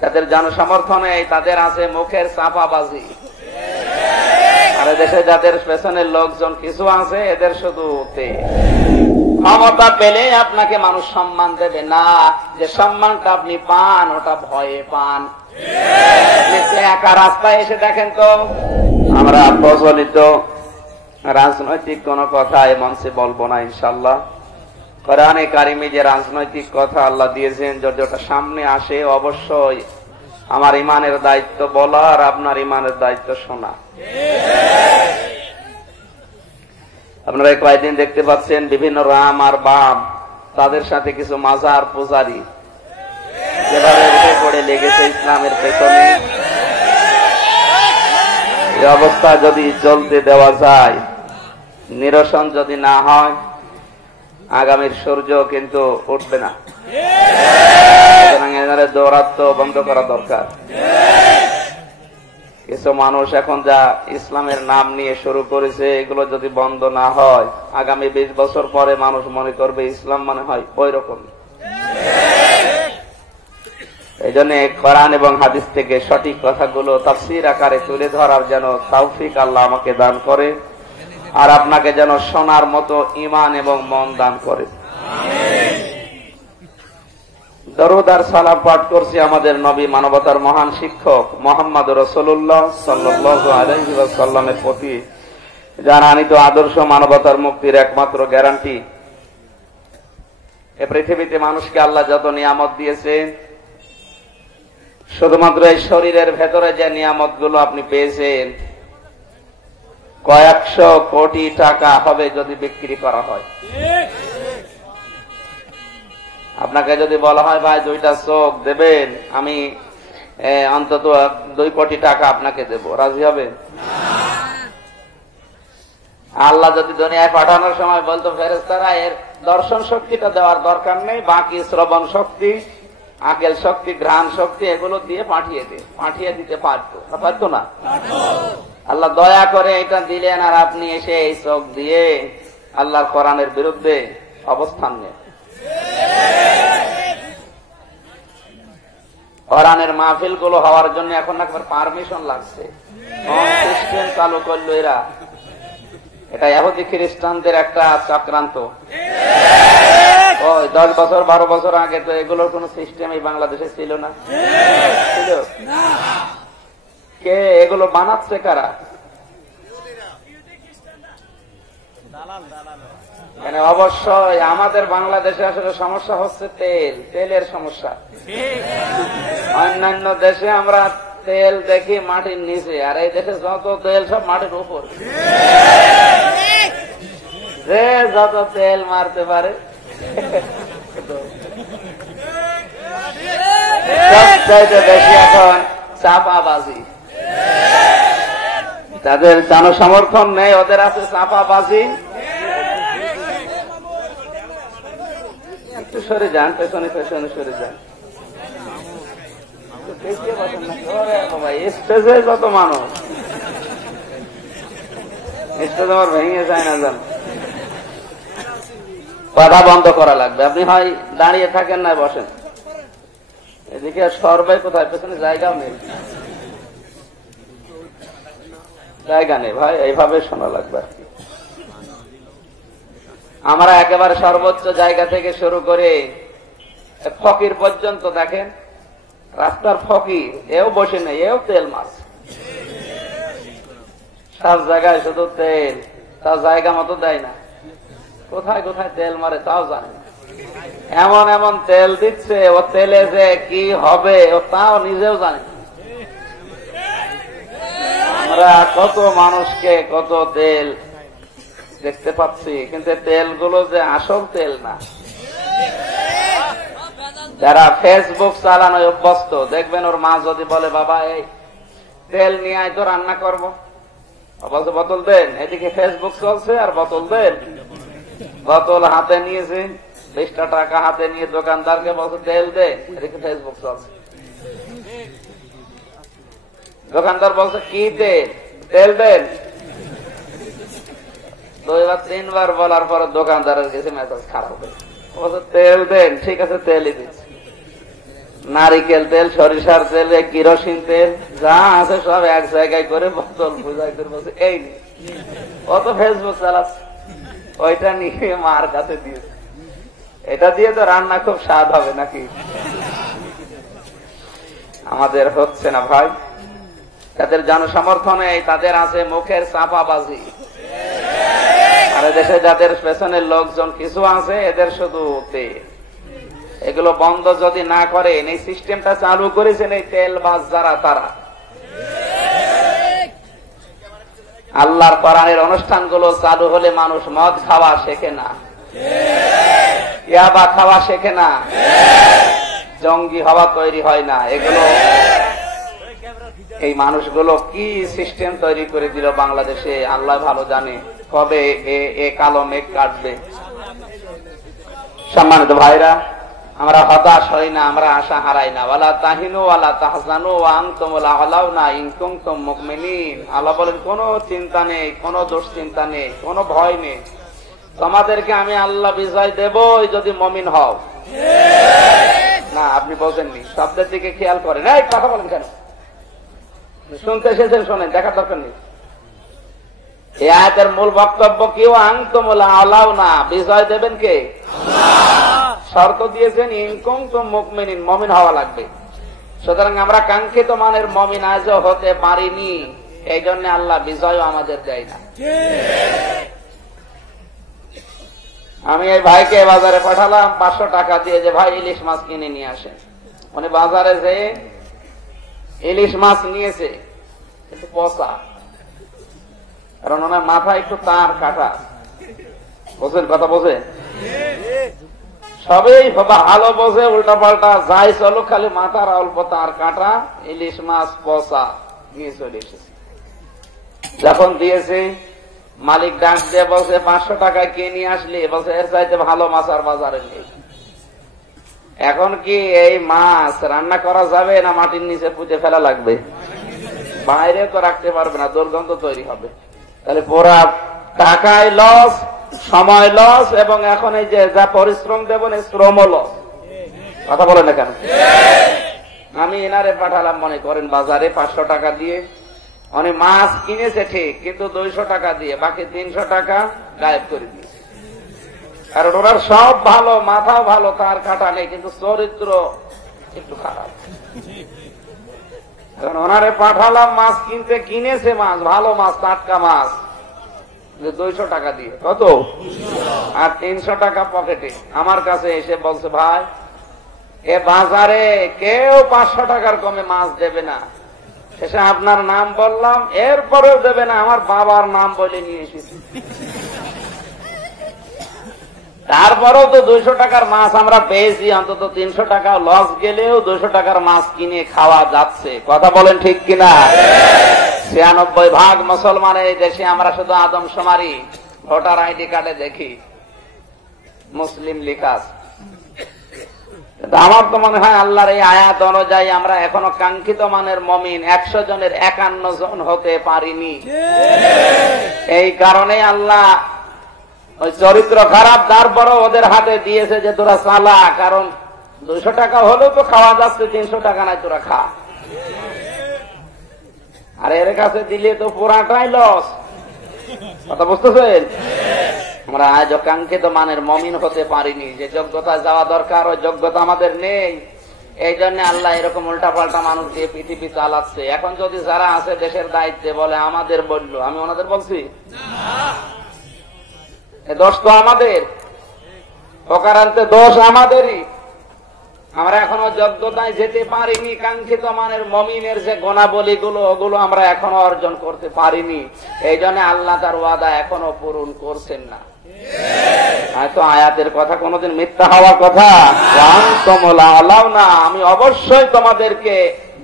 তাদের জনসমর্থনে তাদের আছে মুখের চাপাবাজি, আর দেশে যাদের পেছনের লোকজন কিছু আছে এদের শুধু ক্ষমতা পেলে আপনাকে মানুষ সম্মান দেবে না, যে সম্মানটা আপনি পান ওটা ভয়ে পান। একা রাস্তায় এসে দেখেন তো, আমরা প্রচলিত রাজনৈতিক কোন কথা এ মঞ্চে বলবো না ইনশাল্লাহ। কোরআনে কারিমে যে রাজনৈতিক কথা আল্লাহ দিয়েছেন, যদি ওটা সামনে আসে অবশ্যই আমার ইমানের দায়িত্ব বলা আর আপনার ইমানের দায়িত্ব শোনা। আপনারা কয়েকদিন দেখতে পাচ্ছেন বিভিন্ন রাম আর বাম, তাদের সাথে কিছু মাজার পূজারি যেভাবে উঠে পড়ে লেগেছে ইসলামের পেছনে। এই অবস্থা যদি চলতে দেওয়া যায়, নিরসন যদি না হয়, আগামীর সূর্য কিন্তু উঠবে না। দৌরাত্ম বন্ধ করা দরকার। কিছু মানুষ এখন যা ইসলামের নাম নিয়ে শুরু করেছে, এগুলো যদি বন্ধ না হয়, আগামী 20 বছর পরে মানুষ মনে করবে ইসলাম মনে হয় ওই রকম। এই জন্য কোরআন এবং হাদিস থেকে সঠিক কথাগুলো তাফসীর আকারে তুলে ধরার যেন তৌফিক আল্লাহ আমাকে দান করে, আর আপনাকে যেন শোনার মতো ঈমান এবং মন দান করে। দরুদ আর সালাম পাঠ করছি আমাদের নবী, মানবতার মহান শিক্ষক মুহাম্মদ রাসূলুল্লাহ সাল্লাল্লাহু আলাইহি ওয়াসাল্লামের প্রতি, যার আনিত আদর্শ মানবতার মুক্তির একমাত্র গ্যারান্টি। এই পৃথিবীতে মানুষকে আল্লাহ যত নিয়ামত দিয়েছেন, শুধুমাত্র এই শরীরের ভেতরে যে নিয়ামত গুলো আপনি পেয়েছেন, কয়েকশো কোটি টাকা হবে যদি বিক্রি করা হয়। আপনাকে যদি বলা হয় ভাই 2টা চোখ দেবেন, আমি অন্তত 2 কোটি টাকা আপনাকে দেব, রাজি হবে? আল্লাহ যদি দুনিয়ায় পাঠানোর সময় বলতো ফেরেশতারা এর দর্শন শক্তিটা দেওয়ার দরকার নেই, বাকি শ্রবণ শক্তি, আকেল শক্তি, ঘ্রাণ শক্তি এগুলো দিয়ে পাঠিয়ে দিতে পারতো না? আল্লাহ দয়া করে এটা দিলেন, আর আপনি এসে এই চোখ দিয়ে আল্লাহর কোরআনের বিরুদ্ধে অবস্থান নেন। কোরআনের মাহফিল গুলো হওয়ার জন্য এখন একবার পারমিশন লাগছে, সিস্টেম চালু করলো এরা। এটা ইহুদি খ্রিস্টানদের একটা চক্রান্ত। ওই 10 বছর 12 বছর আগে তো এগুলোর কোন সিস্টেম এই বাংলাদেশে ছিল না। ছিল? কে এগুলো বানাচ্ছে? কারা? অবশ্যই আমাদের বাংলাদেশে আসলে সমস্যা হচ্ছে তেলের সমস্যা। অন্যান্য দেশে আমরা তেল দেখি মাটির নিচে, আর এই দেশে যত তেল সব মাটির উপর। যে যত তেল মারতে পারে সবচাইতে বেশি এখন চাপাবাজি। তাদের জনসমর্থন নেই, ওদের আছে চাপাবাজি। একটু সরে যান, পেছনে সরে যান। স্টেজে যত মানুষ, স্টেজ আমার ভেঙে যায় না জান। কথা বন্ধ করা লাগবে। আপনি হয় দাঁড়িয়ে থাকেন না বসেন। এদিকে সরবাই কোথায়? পেছনে জায়গাও নেই, জায়গা নেই ভাই, এইভাবে শোনা লাগবে। আমরা একেবারে সর্বোচ্চ জায়গা থেকে শুরু করে ফকির পর্যন্ত দেখেন, রাস্তার ফকির এও বসে নেই, এও তেল মাছ। সব জায়গায় শুধু তেল, তার জায়গা মতো দেয় না। কোথায় কোথায় তেল মারে তাও জানে না। এমন এমন তেল দিচ্ছে, ও তেলে যে কি হবে ও তাও নিজেও জানে না। আমরা কত মানুষকে কত তেল দেখতে পাচ্ছি, কিন্তু তেলগুলো যে আসল তেল না। যারা ফেসবুক চালানো অভ্যস্ত, দেখবেন ওর মা যদি বলে বাবা এই তেল নিয়ে আয় তো রান্না করবো, বলছে বোতল দেন। এদিকে ফেসবুক চলছে আর বোতল দেন। বোতল হাতে নিয়েছে, 20টা টাকা হাতে নিয়ে দোকানদারকে বলছে তেল দে, এদিকে ফেসবুক চলছে। দোকানদার বলছে কি তেল দেন। 2-3বার বলার পর দোকানদারের কাছে মেজাজ খারাপ হবে, বলছে তেল দেন। ঠিক আছে তেলই দিচ্ছে। নারিকেল তেল, সরিষার তেল, কিরোসিন তেল যা আছে সব এক জায়গায় করে বোতল পূজায় করে বলছে এই অত ফেসবুক চালাচ্ছে, ওইটা নিয়ে মার কাছে দিয়েছে। এটা দিয়ে তো রান্না খুব স্বাদ হবে নাকি? আমাদের হচ্ছে না ভাই। তাদের জনসমর্থনে তাদের আছে মুখের চাপাবাজি, আর দেশে যাদের পেছনের লোকজন কিছু আছে এদের শুধু এগুলো বন্ধ যদি না করেন, এই সিস্টেমটা চালু করেছেন এই তেলবাজ যারা, তারা আল্লাহর কোরআনের অনুষ্ঠানগুলো চালু হলে মানুষ মদ খাওয়া শেখে না, ইয়াবা খাওয়া শেখে না, জঙ্গি হওয়া তৈরি হয় না। এগুলো এই মানুষগুলো কি সিস্টেম তৈরি করে দিল বাংলাদেশে, আল্লাহ ভালো জানে কবে এ কালো মেঘ কাটবে। সম্মানিত ভাইরা, আমরা হতাশ হই না, আমরা আশা হারাই না। ওয়ালা তাহিনু ওয়ালা তাহজানু ওয়া আনতুমুল আ'লাউনা ইন কুনতুম মুমিনিন। আল্লাহ বলেন কোনো চিন্তা নেই, কোনো দুশ্চিন্তা নেই, কোনো ভয় নেই, তোমাদেরকে আমি আল্লাহ বিজয় দেবই যদি মুমিন হও। না, আপনি বলছেননি, শব্দের দিকে খেয়াল করেন। এই কথা বলেন কেন? শুনতে এসেছেন, শোনেন, দেখার দরকার নেই। এই আয়াতের মূল বক্তব্য কি? ওয়া আনতুমুল আ'লাউনা, বিজয় দেবেন কে? শর্ত দিয়েছেন ইন কুনতুম মুমিনিন, মুমিন হওয়া লাগবে। সুতরাং আমরা কাঙ্ক্ষিত মানের মুমিন আজও হতে পারিনি, এই জন্য আল্লাহ বিজয় আমাদের দেয় না। আমি এই ভাইকে বাজারে পাঠালাম 500 টাকা দিয়ে, যে ভাই ইলিশ মাছ কিনে নিয়ে আসেন। উনি বাজারে যে ইলিশ মাছ নিয়েছে কিন্তু পচা, কারণ ওনার মাথা একটু তার কাটা, বোঝেন কথা? বোঝে সবেই ভালো বোঝে, উল্টা পাল্টা যাই চলো, খালি মাথার অল্প তার কাটা, ইলিশ মাছ পচা নিয়ে চলে এসেছে। যখন দিয়েছে মালিক ডাক দিয়ে বলছে 500 টাকায় কে নিয়ে আসলি? বলছে এর চাইতে ভালো মাছ আর বাজারে নেই। এখন কি এই মাছ রান্না করা যাবে না মাটির নিচে পুঁতে ফেলা লাগবে? বাইরে তো রাখতে পারবে না, দুর্গন্ধ তৈরি হবে। তাহলে পুরা টাকায় লস, সময় লস, এবং এখন এই যে যা পরিশ্রম দেবেন এই শ্রম লস। কথা বলেন না কেন? আমি এনারে পাঠালাম মনে করেন বাজারে 500 টাকা দিয়ে, উনি মাছ কিনেছে ঠিক, কিন্তু 200 টাকা দিয়ে বাকি 300 টাকা গায়েব করে দিয়েছে। কারণ ওনার সব ভালো, মাথাও ভালো, তার কাটা নেই, কিন্তু চরিত্র একটু খারাপ। কারণ ওনারে পাঠালাম মাছ কিনতে, কিনেছে মাছ, ভালো মাছ, টাটকা মাছ, 200 টাকা দিয়ে। কত? আর 300 টাকা পকেটে। আমার কাছে এসে বলছে ভাই এ বাজারে কেউ 500 টাকার কমে মাছ দেবে না। শেষে আপনার নাম বললাম, এরপরেও দেবে না, আমার বাবার নাম বলে নিয়ে এসেছি। তারপরেও তো 200 টাকার মাছ আমরা পেয়েছি, অন্তত 300 টাকা লস গেলেও 200 টাকার মাছ কিনে খাওয়া যাচ্ছে। কথা বলেন ঠিক কিনা? 96% মুসলমানের এই দেশে আমরা শুধু আদমশুমারি, ভোটার আইডি কার্ডে দেখি মুসলিম লেখা আছে। আমার তো মনে হয় আল্লাহর এই আয়াত অনুযায়ী আমরা এখনো কাঙ্ক্ষিত মানের মুমিন 100 জনের 51 জন হতে পারিনি। এই কারণে আল্লাহ ওই চরিত্র খারাপ তারপরও ওদের হাতে দিয়েছে যে তোরা চালা, কারণ 200 টাকা হলেও তো খাওয়া যাচ্ছে, 300 টাকা নাই, তোরা খা। আর এর কাছে দিলে তো পুরাটাই লস। কথা বুঝতেছেন? আমরা আজ কাঙ্ক্ষিত মানের মুমিন হতে পারিনি। যে যোগ্যতা যাওয়া দরকার ওই যোগ্যতা আমাদের নেই। এই জন্য আল্লাহ এরকম উল্টা পাল্টা মানুষ দিয়ে পৃথিবী চালাচ্ছে। এখন যদি যারা আছে দেশের দায়িত্বে বলে আমাদের বললো, আমি ওনাদের বলছি দোষ তো আমাদের, অকারান্তে দোষ আমাদেরই। আমরা এখনো যোগ্যতায় যেতে পারিনি। কাঙ্ক্ষিত মানের মুমিনের যে গুণাবলী গুলো, ওগুলো আমরা এখনো অর্জন করতে পারিনি। এই জন্য আল্লাহ তার ওয়াদা এখনো পূরণ করছেন না। হয়তো আয়াতের কথা কোনদিন মিথ্যা হওয়ার কথা। না, আমি অবশ্যই তোমাদেরকে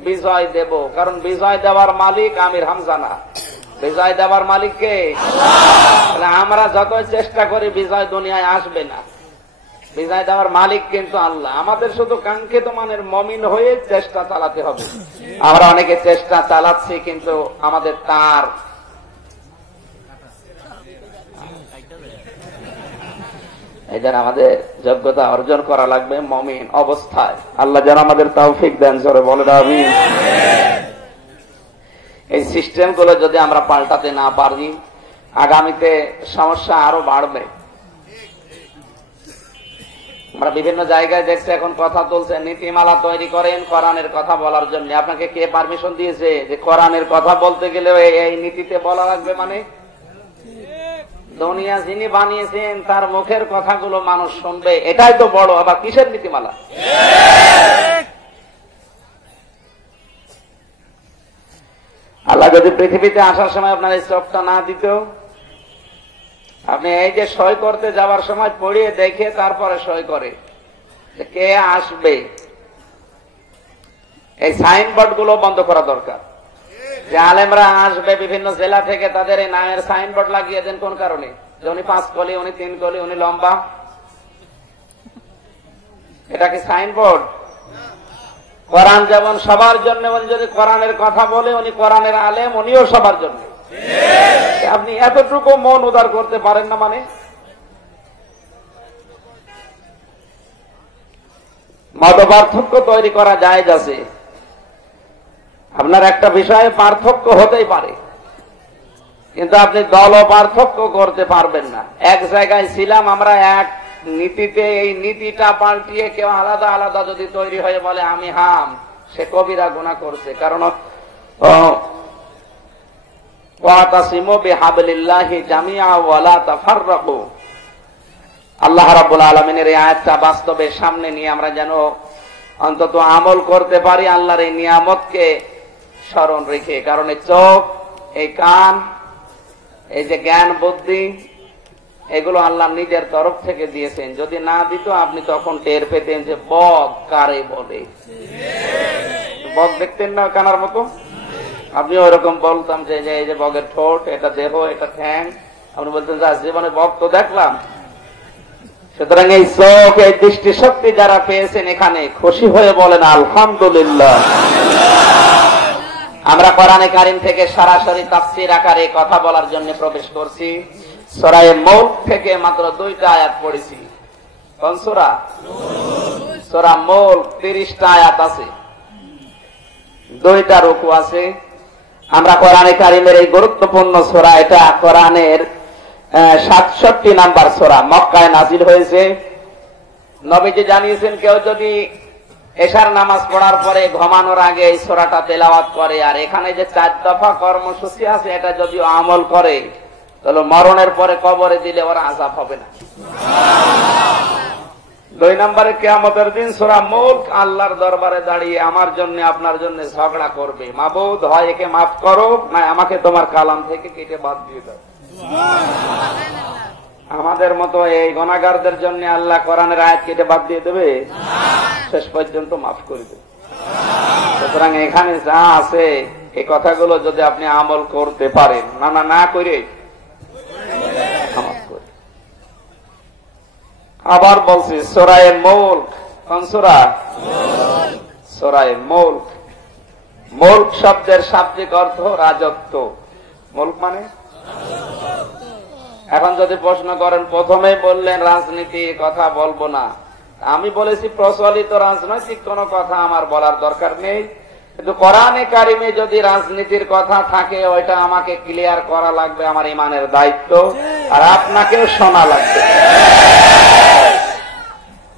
বিজয় দেব, কারণ বিজয় দেওয়ার মালিক আমির হামজা না, বিজয় দেওয়ার মালিককে। আমরা যতই চেষ্টা করি বিজয় দুনিয়ায় আসবে না, বিজয় দেওয়ার মালিক কিন্তু আল্লাহ। আমাদের শুধু কাঙ্ক্ষিত মানের মুমিন হয়ে চেষ্টা চালাতে হবে। আমরা অনেকে চেষ্টা চালাচ্ছি, কিন্তু আমাদের তার এই যেন আমাদের যোগ্যতা অর্জন করা লাগবে মুমিন অবস্থায়। আল্লাহ যেন আমাদের তৌফিক দেন, জোরে বলেন আমিন। এই সিস্টেম গুলো যদি আমরা পাল্টাতে না পারি, আগামীতে সমস্যা আরো বাড়বে। আমরা বিভিন্ন জায়গায় দেখছি এখন কথা চলছে, নীতিমালা তৈরি করেন কোরআনের কথা বলার জন্য। আপনাকে কে পারমিশন দিয়েছে যে কোরআনের কথা বলতে গেলে এই নীতিতে বলা লাগবে? মানে দুনিয়া যিনি বানিয়েছেন তার মুখের কথাগুলো মানুষ শুনবে, এটাই তো বড়। আবার কিসের নীতিমালা? আল্লাহ যদি পৃথিবীতে আসার সময় আপনার এই চোখটা না দিত, আপনি এই যে সই করতে যাওয়ার সময় পড়িয়ে দেখে তারপরে সই করে কে আসবে, এই সাইনবোর্ড গুলো বন্ধ করা দরকার। যে আলেমরা আসবে বিভিন্ন জেলা থেকে, তাদের এই নামের সাইনবোর্ড লাগিয়ে দেন। কোন কারণে? যে উনি 5 কলি, উনি 3 কলি, উনি লম্বা। এটা কি সাইনবোর্ড? কোরআন যেমন সবার জন্য, উনি যদি কোরআনের কথা বলে উনি কোরআনের আলেম, উনিও সবার জন্য। আপনি এতটুকু মন উদার করতে পারেন না? মানে মত পার্থক্য তৈরি করা জায়েজ আছে। আপনার একটা বিষয়ে পার্থক্য হতেই পারে, কিন্তু আপনি দল পার্থক্য করতে পারবেন না। এক জায়গায় ছিলাম আমরা এক নীতিতে, এই নীতিটা পাল্টিয়ে কেউ আলাদা আলাদা যদি তৈরি হয়ে বলে আমি হাম, সে কবিরা গুনাহ করছে। কারণ ওয়াতাসিমু বিহাবলিল্লাহি জামিআ ওয়া লা তাফাররাকু, আল্লাহ রাব্বুল আলামিনের এই আয়াতটা বাস্তবে সামনে নিয়ে আমরা যেন অন্তত আমল করতে পারি আল্লাহর এই নিয়ামতকে স্মরণ রেখে। কারণ এই চোখ, এই কান, এই যে জ্ঞান বুদ্ধি, এগুলো আল্লাহ নিজের তরফ থেকে দিয়েছেন। যদি না দিত আপনি তখন টের পেতেন যে বগ কারে বলে। বগ দেখতেন না কানার মতো? আপনি ওরকম বলতাম যে এই যে বগের ঠোঁট, এটা দেহ, এটা ঠ্যাং। আপনি বলতেন যে জীবনে বগ তো দেখলাম। সুতরাং এই চোখ, এই দৃষ্টি শক্তি যারা পেয়েছেন এখানে খুশি হয়ে বলেন আলহামদুলিল্লাহ। আমরা কোরআনে কারীম থেকে সরাসরি তাফসীর আকারে কথা বলার জন্য প্রবেশ করছি। সূরা মুলক থেকে মাত্র 2টা আয়াত পড়েছি। কোন সূরা? সূরা মুলক 30টা আয়াত আছে, 2টা রুকু আছে। আমরা কোরআনে কারীমের এই গুরুত্বপূর্ণ সূরা, এটা কোরআনের 67 নাম্বার সূরা, মক্কায় নাযিল হয়েছে। নবীজি জানিয়েছেন কেউ যদি এশার নামাজ পড়ার পরে ঘুমানোর আগে এই সূরাটা তেলাওয়াত করে, আর এখানে যে 4 দফা কর্মসূচি আছে এটা যদি আমল করে, তাহলে মরণের পরে কবরে দিলে ওর আযাব হবে না। 2 নম্বরে কিয়ামতের দিন সূরা মুলক আল্লাহর দরবারে দাঁড়িয়ে আমার জন্য আপনার জন্য ঝগড়া করবে, মাবুদ হয় একে মাফ করো, না আমাকে তোমার কালাম থেকে কেটে বাদ দিয়ে দাও। আমাদের মতো এই গুনাহগারদের জন্য আল্লাহ কোরআনের আয়াত কেটে বাদ দিয়ে দেবে? শেষ পর্যন্ত মাফ করে দেবে। সুতরাং এখানে যা আছে এই কথাগুলো যদি আপনি আমল করতে পারেন, না করে আবার বলছি সূরা মুলক। কোন সূরা? সূরা মুলক। মুলক শব্দের শাব্দিক অর্থ রাজত্ব। মুলক মানে? এখন যদি প্রশ্ন করেন, প্রথমে বললেন রাজনীতির কথা বলবো না, আমি বলেছি প্রচলিত রাজনৈতিক কোন কথা আমার বলার দরকার নেই, কিন্তু কোরআনে কারিমে যদি রাজনীতির কথা থাকে ওইটা আমাকে ক্লিয়ার করা লাগবে, আমার ইমানের দায়িত্ব, আর আপনাকেও শোনা লাগবে।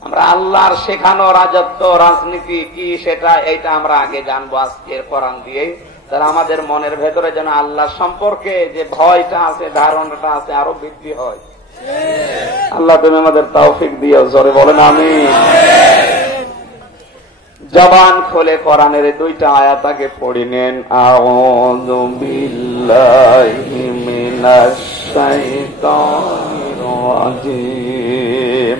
আমরা আল্লাহর শেখানো রাজত্ব, রাজনীতি কি সেটা এইটা আমরা আগে জানবো আজকের কোরআন দিয়ে, তারা আমাদের মনের ভেতরে যেন আল্লাহ সম্পর্কে যে ভয়টা আছে, ধারণাটা আছে, আরো বৃদ্ধি হয়। আল্লাহ তুমি আমাদের তৌফিক দিও, জোরে বলেন আমিন। জবান খুলে কোরআনের 2টা আয়াত আগে পড়ে নেন। আউযু বিল্লাহি মিনাশ শাইতানির রাজিম।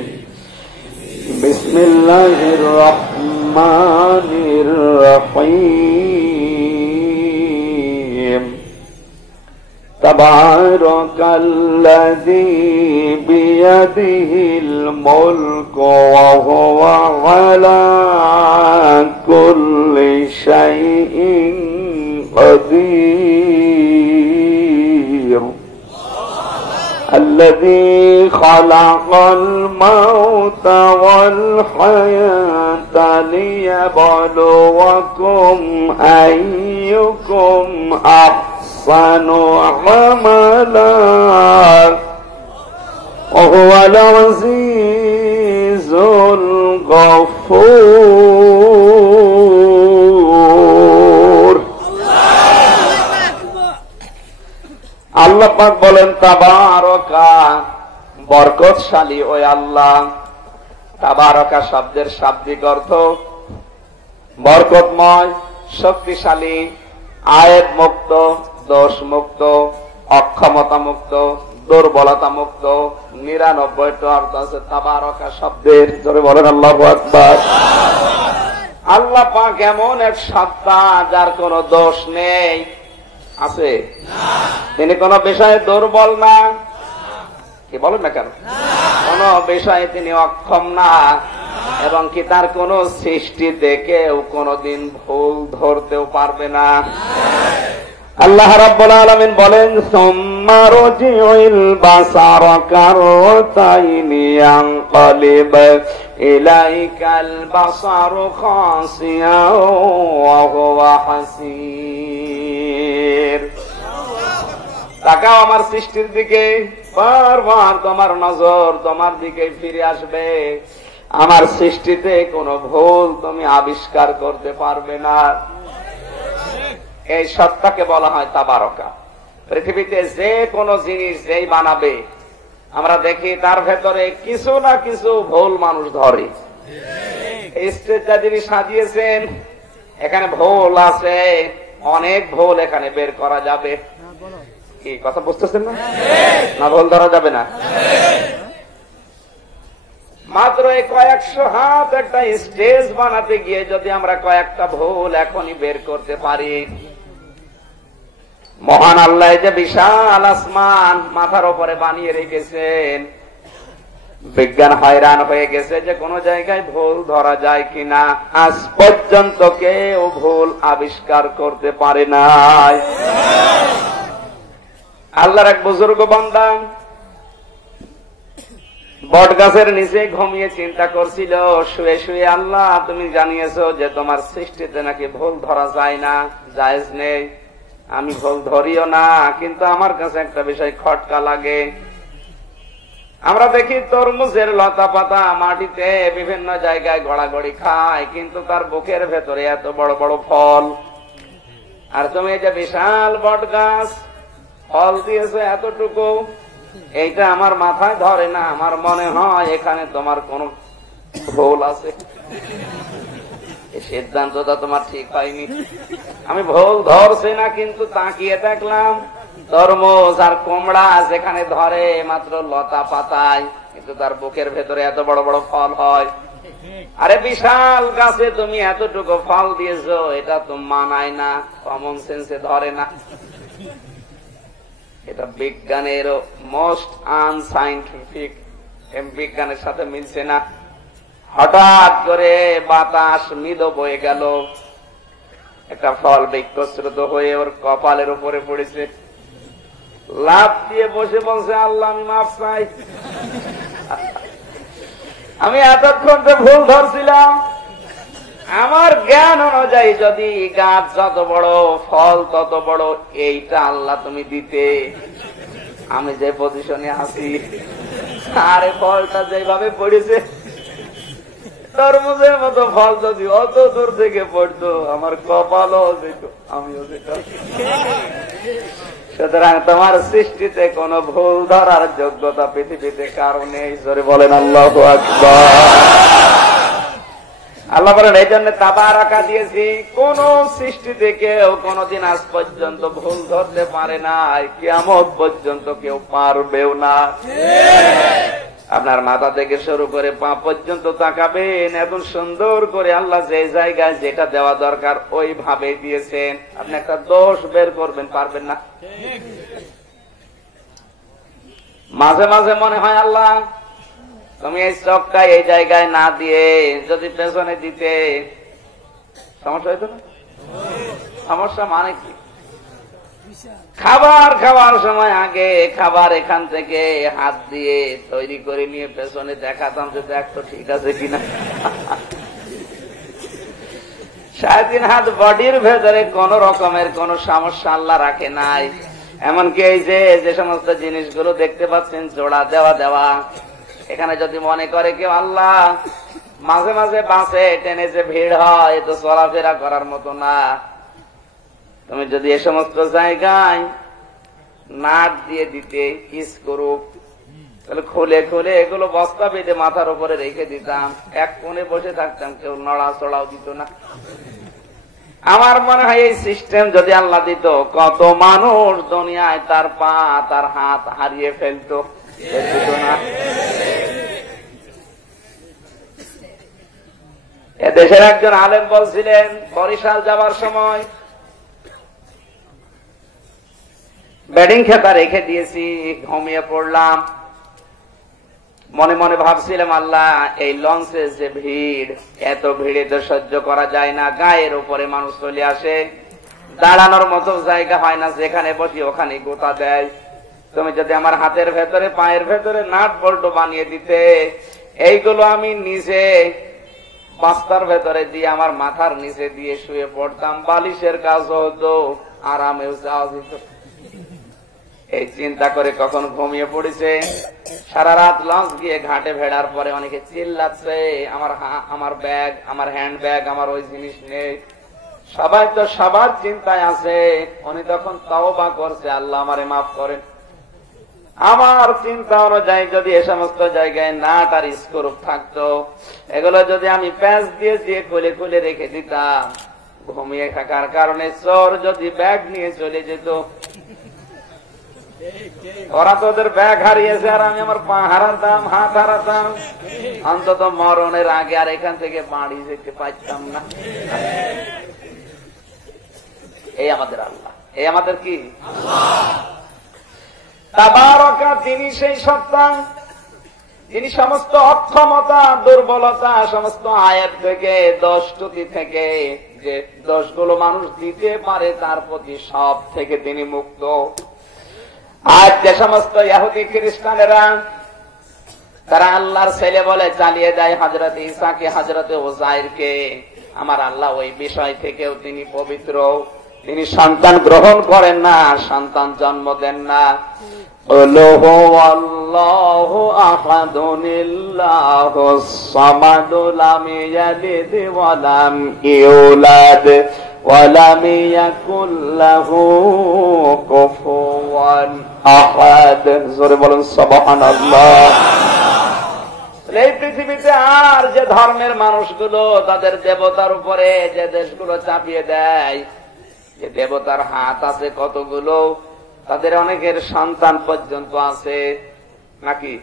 বিসমিল্লাহির রহমানির রহিম। তাবারাকাল্লাযী বিয়াদিহিল মুলকু ওয়া হুয়া আলা কুল্লি শাইইন কাদির। الذي خلق الموت والحياة ليبلوكم أيكم أحسن عملا وهو العزيز الغفور আল্লাহ পাক বলেন তাবারকা, বরকতশালী ওই আল্লাহ। তাবারকা শব্দের শাব্দিক অর্থ বরকতময়, শক্তিশালী, আয়েব মুক্ত, দোষ মুক্ত, অক্ষমতা মুক্ত, দুর্বলতা মুক্ত। ৯৯টা অর্থ আছে তাবারকা শব্দের। জোরে বলেন আল্লাহু আকবার। আল্লাহ পাক এমন এক সত্তা যার কোনো দোষ নেই, আছে? তিনি কোন বিষয়ে দুর্বল না, কি বলেন না কেন? কোন বিষয়ে তিনি অক্ষম না, এবং কি তার কোন সৃষ্টি দেখেও কোনদিন ভুল ধরতেও পারবে না। আল্লাহ রাব্বুল আলামিন বলেন সুম্মা রুজিউল বাসারা কারতাইনি ইয়ানকালিব ইলাইকাল বাসারু খাসিয়া ওয়া হুয়া হাসীর। তাকাও আমার সৃষ্টির দিকে, বারবার তোমার নজর তোমার দিকে ফিরে আসবে। আমার সৃষ্টিতে কোনো ভুল তুমি আবিষ্কার করতে পারবে না। এই সত্তাকে বলা হয় তাবারকা। পৃথিবীতে যে কোনো জিনিস যেই বানাবে, আমরা দেখি তার ভেতরে কিছু না কিছু ভুল মানুষ ধরে। এই স্টেজটা যিনি সাজিয়েছেন, এখানে ভুল আছে, অনেক ভুল এখানে বের করা যাবে। কি কথা বুঝতেছেন না? না ভুল ধরা যাবে না? মাত্র এই কয়েকশো হাত একটা স্টেজ বানাতে গিয়ে যদি আমরা কয়েকটা ভুল এখনই বের করতে পারি, মহান আল্লাহ যে বিশাল আসমান মাথার উপরে বানিয়ে রেখেছেন, বিজ্ঞান হয়রান হয়ে গেছে যে কোন জায়গায় ভুল ধরা যায় কিনা। আজ পর্যন্ত কেউ ভুল আবিষ্কার করতে পারে নাই। আল্লাহর এক বুজুর্গ বান্দা বট গাছের নিচে ঘুমিয়ে চিন্তা করছিল, শুয়ে শুয়ে, আল্লাহ তুমি জানিয়েছো যে তোমার সৃষ্টিতে নাকি ভুল ধরা যায় না, জায়েজ নেই। আমি ভুল ধরিও না, কিন্তু আমার কাছে একটা বিষয় খটকা লাগে। আমরা দেখি তরমুজের লতা পাতা মাটিতে বিভিন্ন জায়গায় গড়াগড়ি খায়, কিন্তু তার বুকের ভেতরে এত বড় বড় ফল। আর তুমি এই যে বিশাল বট গাছ, ফল দিয়েছে এতটুকু, এইটা আমার মাথায় ধরে না। আমার মনে হয় এখানে তোমার কোন ভুল আছে, এই সিদ্ধান্তটা তোমার ঠিক হয়নি। আমি ভুল ধরছি না, কিন্তু তাকিয়ে দেখলাম তরমুজ আর কুমড়া যেখানে ধরে মাত্র লতা পাতায়, কিন্তু তার বুকের ভেতরে এত বড় বড় ফল হয়। আরে বিশাল গাছে তুমি এতটুকু ফল দিয়েছো, এটা তো মানায় না, কমন সেন্সে ধরে না। এটা বিজ্ঞানের মোস্ট আনসাইন্টিফিক, বিজ্ঞানের সাথে মিলছে না। হঠাৎ করে বাতাস মৃদু বয়ে গেল, একটা ফল বিক্ষস্রুত হয়ে ওর কপালের উপরে পড়েছে। লাফ দিয়ে বসে বলছে, আল্লাহ আমি মাফ চাই, আমি এতক্ষণ তো ভুল ধরছিলাম। আমার জ্ঞান অনুযায়ী যদি গাছ যত বড়, ফল তত বড়, এইটা আল্লাহ তুমি দিতে, আমি যে পজিশনে আছি, আরে ফলটা যেভাবে পড়েছে, তরমুজের মতো ফল যদি অত দূর থেকে পড়তো, আমার কপালও যেত, আমিও যেতাম। সুতরাং তোমার সৃষ্টিতে কোন ভুল ধরার যোগ্যতা পৃথিবীতে কারো নেই। জোরে বলেন আল্লাহু আকবার। আল্লাহ বলেন এই জন্য তাবারাকা দিয়েছি, কোন সৃষ্টি থেকে কোনদিন আজ পর্যন্ত ভুল ধরতে পারে না, কিয়ামত পর্যন্ত কেউ পারবেও না। আপনার মাথা থেকে শুরু করে পা পর্যন্ত তাকাবেন, এত সুন্দর করে আল্লাহ যে জায়গায় যেটা দেওয়া দরকার ওইভাবে দিয়েছেন। আপনি একটা দোষ বের করবেন, পারবেন না। মাঝে মাঝে মনে হয় আল্লাহ তুমি এই চোখটা এই জায়গায় না দিয়ে যদি পেছনে দিতে, সমস্যা হইতো না? সমস্যা মানে কি? খাবার খাওয়ার সময় আগে খাবার এখান থেকে হাত দিয়ে তৈরি করে নিয়ে পেছনে দেখাতাম যে দেখ তো ঠিক আছে কিনা। 3.5 হাত বডির ভেতরে কোন রকমের কোন সমস্যা আল্লাহ রাখে নাই। এমনকি এই যে সমস্ত জিনিসগুলো দেখতে পাচ্ছেন জোড়া দেওয়া, এখানে যদি মনে করে কেউ আল্লাহ মাঝে মাঝে বাসে ট্রেনে যে ভিড় হয় তো চলাফেরা করার মতো না, তুমি যদি এ সমস্ত জায়গায় নাট দিয়ে দিতে স্ক্রু, তাহলে খুলে খুলে এগুলো বস্তা বেঁধে মাথার উপরে রেখে দিতাম, এক কোণে বসে থাকতাম, কেউ নড়া চড়াও দিত না। আমার মনে হয় এই সিস্টেম যদি আল্লাহ দিত, কত মানুষ দুনিয়ায় তার পা তার হাত হারিয়ে ফেলতো না। এদেশের একজন আলেম বলছিলেন, বরিশাল যাবার সময় বেডিং খেতা রেখে দিয়েছি, ঘুমিয়ে পড়লাম। মনে মনে ভাবছিলাম আল্লাহ এই লঞ্চে যে ভিড়, এত ভিড়ে তো সহ্য করা যায় না, গায়ের উপরে মানুষ চলে আসে, দাঁড়ানোর মতো জায়গা হয় না, যেখানে বসি ওখানে গোতা দেয়। তুমি যদি আমার হাতের ভেতরে পায়ের ভেতরে নাট বল্টু বানিয়ে দিতে, এইগুলো আমি নিজে বস্তার ভেতরে দিয়ে আমার মাথার নিচে দিয়ে শুয়ে পড়তাম, বালিশের কাজও হতো, আরামেও যাওয়া যেত। এই চিন্তা করে কখন ঘুমিয়ে পড়েছে। সারা রাত লঞ্চ গিয়ে ঘাটে ভেড়ার পরে অনেকে চিল্লাচ্ছে আমার ব্যাগ, আমার হ্যান্ড ব্যাগ, আমার ওই জিনিস নেই। সবাই তো সবার চিন্তায় আছে। উনি তখন তওবা করছে, আল্লাহ আমারে মাফ করেন। আমার চিন্তা অনুযায়ী যদি এ সমস্ত জায়গায় নাট আর স্ক্রু থাকতো, এগুলো যদি আমি প্যাঁচ দিয়ে দিয়ে খুলে খুলে রেখে দিতাম, ঘুমিয়ে থাকার কারণে চোর যদি ব্যাগ নিয়ে চলে যেত, ওরা তো ওদের ব্যাগ হারিয়েছে আর আমি আমার পা হারাতাম, হাত হারাতাম, অন্তত মরণের আগে আর এখান থেকে বাড়ি যেতে পারতাম না। এই আমাদের আল্লাহ, এই আমাদের কি তাবারকা, তিনি সেই সত্তা, তিনি সমস্ত অক্ষমতা, দুর্বলতা, সমস্ত আয়াত থেকে, দোষ ত্রুটি থেকে, যে দোষগুলো মানুষ দিতে পারে তার প্রতি সব থেকে তিনি মুক্ত। আজ যে সমস্ত ইহুদি খ্রিস্টানেরা তারা আল্লাহর ছেলে বলে চালিয়ে দেয় হযরত ঈসাকে, হযরত উযাইরকে, আমার আল্লাহ ওই বিষয় থেকেও তিনি পবিত্র। তিনি সন্তান গ্রহণ করেন না, সন্তান জন্ম দেন না। আল্লাহু আল্লাহু আহাদুনিল্লাহুস সামাদু লাম ইয়ালিদ ওয়া লাম ইউলাদ ওয়া লাম ইয়াকুল লাহু কুফুওয়ান আহাদ। জোরে বলুন সুবহানাল্লাহ। এই পৃথিবীতে আর যে ধর্মের মানুষগুলো তাদের দেবতার উপরে যে দেশগুলো চাপিয়ে দেয়, যে দেবতার হাত আছে কতগুলো, তাদের অনেকের সন্তান পর্যন্ত আছে নাকি?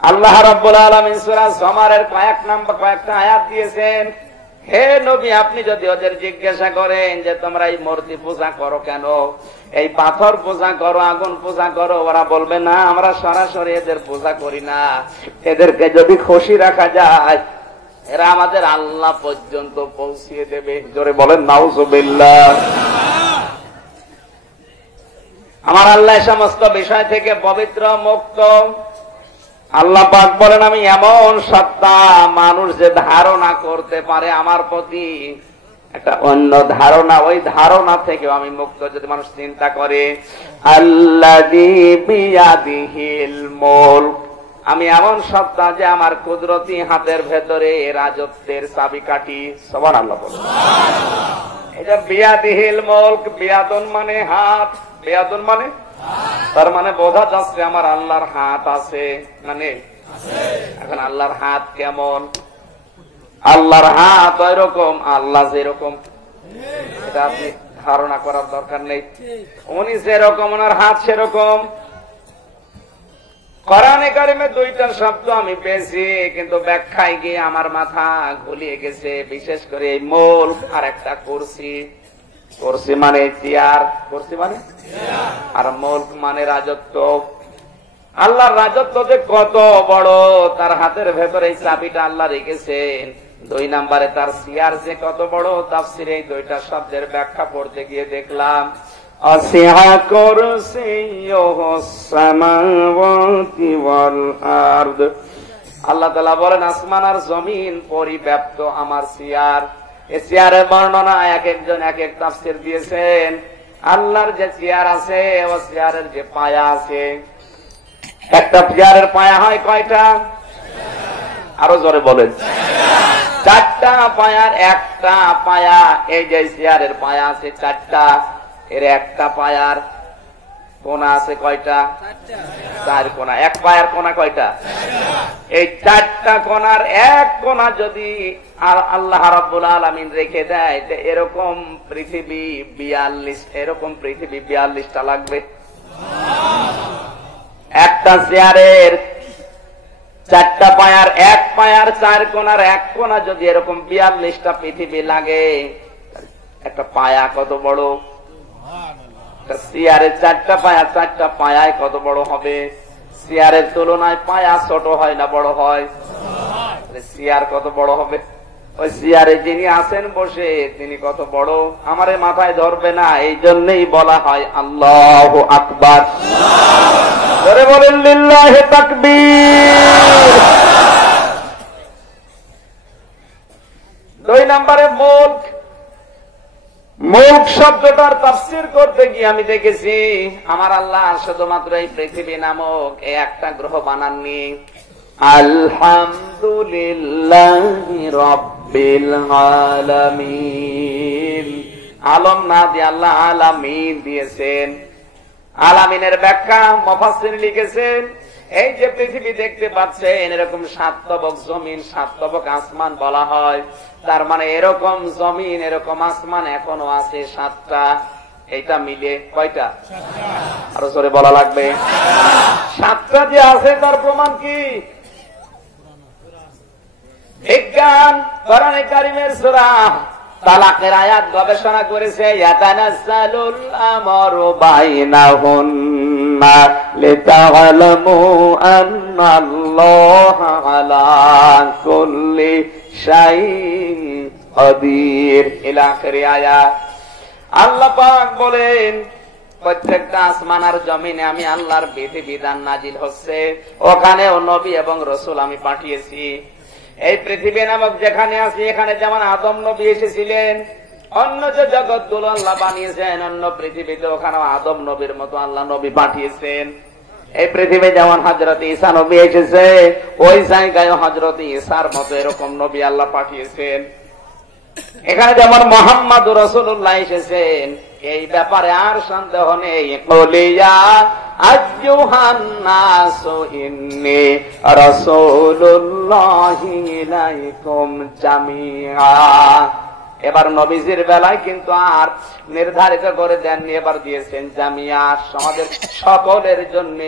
আল্লাহ রাব্বুল আলামিন সূরা জুমারের কয়েকটা আয়াত দিয়েছেন। হে নবী, আপনি যদি ওদের জিজ্ঞাসা করেন যে তোমরা এই মূর্তি পূজা করো কেন, এই পাথর পূজা করো, আগুন পূজা করো, ওরা বলবে না আমরা সরাসরি এদের পূজা করি না, এদেরকে যদি খুশি রাখা যায় এরা আমাদের আল্লাহ পর্যন্ত পৌঁছিয়ে দেবে। জোরে বলেন নাউজুবিল্লাহ। আমার আল্লাহ সমস্ত বিষয় থেকে পবিত্র, মুক্ত। আল্লাহ পাক বলেন আমি এমন সত্তা, মানুষ যে ধারণা করতে পারে আমার প্রতি একটা অন্য ধারণা, ওই ধারণা থেকে আমি মুক্ত। যদি মানুষ চিন্তা করে আল্লাযী বিয়াদিহিল মুলক, আমি এমন সত্তা যে আমার কুদরতি হাতের ভেতরে রাজত্বের চাবিকাঠি। সুবহানাল্লাহ বলুন। এটা বিয়াদিহিল মুলক, বিয়াদুন মানে হাত, বিয়াদুন মানে তার মানে বোঝা যাচ্ছে আমার আল্লাহর হাত আছে, মানে এখন আল্লাহর হাত কেমন? আল্লাহর হাত ওইরকম, আল্লাহ যেরকম, এটা আপনি ধারণা করার দরকার নেই। উনি যেরকম ওনার হাত সেরকম। কোরআনে কারিমে দুইটা শব্দ আমি পেয়েছি, কিন্তু ব্যাখ্যায় গিয়ে আমার মাথা ঘুলিয়ে গেছে। বিশেষ করে এই মুলক আর একটা কুরসি। কুরসি মানে চেয়ার, কুরসি মানে আর মুলক মানে রাজত্ব। আল্লাহর রাজত্ব যে কত বড়, তার হাতের ভেতরে এই চাবিটা আল্লাহ রেখেছেন। 2 নম্বরে তার চেয়ার যে কত বড়, তাফসীরে এই দুইটা শব্দের ব্যাখ্যা পড়তে গিয়ে দেখলাম আসিহা কুরসিয়ুহুস সামাওয়াতি ওয়াল আরদ। আল্লাহ তাআলা বলেন আসমান আর জমিন পরিব্যাপ্ত আমার চেয়ার। এই চেয়ারের বর্ণনা এক একজন এক এক তাফসীর দিয়েছেন। আল্লাহর যে চেয়ার আছে ও চেয়ারের যে পায়া আছে, একটা চেয়ারের পায়া হয় কয়টা? আরো জোরে বলেন। চারটা পায়ার একটা পায়া। এই যে চেয়ারের পায়া আছে চারটা, এর একটা পায়ার কোনা আছে কয়টা? চার কোনা। এক পায়ার কোনা কয়টা? এই চারটা কোনার এক কোনা যদি আর আল্লাহ রাব্বুল আলামিন রেখে দেয়, এরকম পৃথিবী 42, এরকম পৃথিবী 42টা লাগবে। একটা চেয়ারের চারটা পায়ার এক পায়ার চার কোনার এক কোনা যদি এরকম 42টা পৃথিবী লাগে, একটা পায়া কত বড়? চেয়ারের চারটা পায়ায় কত বড় হবে? চেয়ারের তুলনায় পায়া ছোট হয় না বড় হয়? চেয়ার কত বড় হবে? ওই চেয়ারে যিনি আছেন বসে তিনি কত বড় আমারে মাথায় ধরবে না। এই জন্যই বলা হয় আল্লাহু আকবার। জোরে বলেন লিল্লাহি তাকবীর। 2 নম্বরে মুল্ক শব্দটার তাফসীর করতে গিয়ে আমি দেখেছি আমার আল্লাহ শুধুমাত্র এই পৃথিবী নামক এই একটা গ্রহ বানাননি। আলহামদুলিল্লাহি রাব্বিল আলামিন। আলম না দিয়ে আল্লাহ আলামিন দিয়েছেন। আলামিনের ব্যাখ্যা মুফাসসির লিখেছেন, এই যে পৃথিবী দেখতে পাচ্ছেন এরকম 7 তবক জমিন 7 তবক আসমান বলা হয়, তার মানে এরকম জমিন এরকম আসমান এখনো আছে 7টা। এইটা মিলে কয়টা? আরো জোরে বলা লাগবে। 7টা যে আছে তার প্রমাণ কি? বিজ্ঞান কোরআনে কারীমের সূরা তালাকের আয়াত গবেষণা করেছে, ইয়াতানাজ্জালুল আমরু বাইনাহুন্না লিতাআলামু আন্নাল্লাহা আলা কুল্লি শাইইন কাদির। ইলা আখির আয়াত। আল্লাহ পাক বলেন প্রত্যেকটা আসমান আর জমিনে আমি আল্লাহর বিধিবিধান নাজিল হচ্ছে, ওখানেও নবী এবং রাসূল আমি পাঠিয়েছি। এই পৃথিবী নামক যেখানে আছি এখানে যেমন আদম নবী এসেছিলেন, অন্য যে জগৎগুলো আল্লাহ বানিয়েছেন অন্য পৃথিবীতে ওখানেও আদম নবীর মতো আল্লাহ নবী পাঠিয়েছেন। এই পৃথিবী যেমন হযরত ঈসা নবী এসেছে, ওই জায়গায় হযরত ঈসার মতো এরকম নবী আল্লাহ পাঠিয়েছেন। এখানে যেমন মুহাম্মদুর রাসূলুল্লাহ এসেছেন, এই ব্যাপারে আর সন্দেহ নেই। কুলিয়া আইয়ুহান নাসু ইন্নী রাসূলুল্লাহি ইলাইকুম জামিআ। এবার নবীজির বেলায় কিন্তু আর নির্ধারিত করে দেননি, এবার দিয়েছেন জামিয়া, সমাজের সকলের জন্য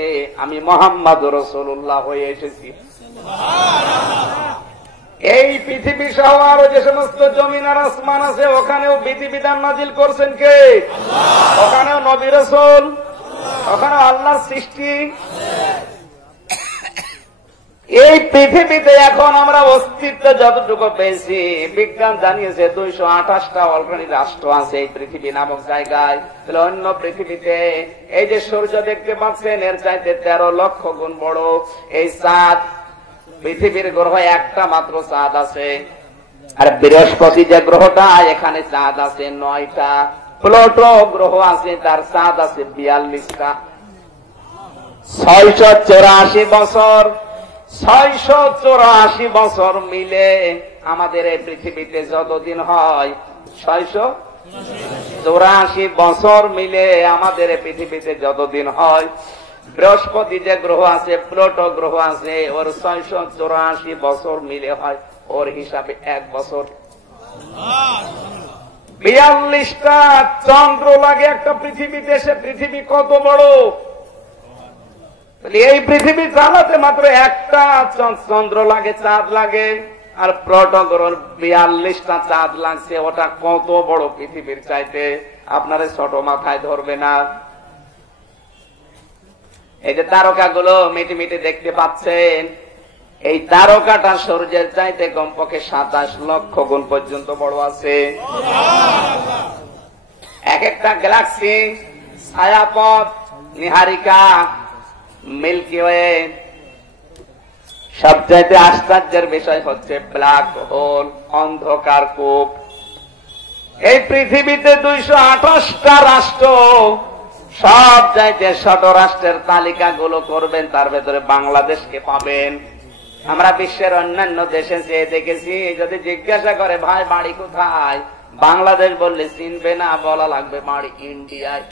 আমি মুহাম্মদুর রাসূলুল্লাহ হয়ে এসেছি। এই পৃথিবী সহ আরো যে সমস্ত জমিন আর আসমান আছে ওখানেও বিধিবিধান নাজিল করছেন কে? ওখানেও নবী রাসূল, ওখানেও আল্লাহর সৃষ্টি। এই পৃথিবীতে এখন আমরা অস্তিত্ব যতটুকু পেয়েছি, বিজ্ঞান জানিয়েছে 228টা অলরেডি রাষ্ট্র আছে এই পৃথিবী নামক জায়গায়। তাহলে অন্য পৃথিবীতে এই যে সূর্য দেখতে পাচ্ছেন এর চাইতে 13 লক্ষ গুণ বড়। এই চাঁদ, পৃথিবীর গ্রহ একটা মাত্র চাঁদ আছে। আর বৃহস্পতি যে গ্রহটা এখানে চাঁদ আছে 9টা। প্লুটো গ্রহ আছে, তার চাঁদ আছে 42টা। 684 বছর মিলে আমাদের এই পৃথিবীতে যতদিন হয়, 684 বছর মিলে আমাদের এই পৃথিবীতে যতদিন হয়, বৃহস্পতি যে গ্রহ আছে প্লুটো গ্রহ আছে ওর 684 বছর মিলে হয়, ওর হিসাবে 1 বছর। 42টা চন্দ্র লাগে একটা পৃথিবীতে। সে পৃথিবী কত বড়! এই পৃথিবী চালাতে মাত্র একটা চন্দ্র লাগে, চাঁদ লাগে। আর প্লুটো গ্রহের 42টা চাঁদ লাগছে। ওটা কত বড় পৃথিবীর চাইতে, আপনারা ছোট মাথায় ধরবে না। এই যে তারকাগুলো মিটি মিটি দেখতে পাচ্ছেন, এই তারকাটা সূর্যের চাইতে কমপক্ষে 27 লক্ষ গুণ পর্যন্ত বড় আছে। এক একটা গ্যালাক্সি ছায়াপথ, নিহারিকা, মিল্কি ওয়ে। সবচাইতে আশ্চর্যের বিষয় হচ্ছে ব্ল্যাক হোল, অন্ধকার কূপ। এই পৃথিবীতে 228টা রাষ্ট্র, সব চাইতে ছোট রাষ্ট্রের তালিকাগুলো করবেন, তার ভেতরে বাংলাদেশকে পাবেন। আমরা বিশ্বের অন্যান্য দেশে যেয়ে দেখেছি, যদি জিজ্ঞাসা করে ভাই বাড়ি কোথায়, বাংলাদেশ বললে চিনবে না, বলা লাগবে বাড়ি ইন্ডিয়ায়।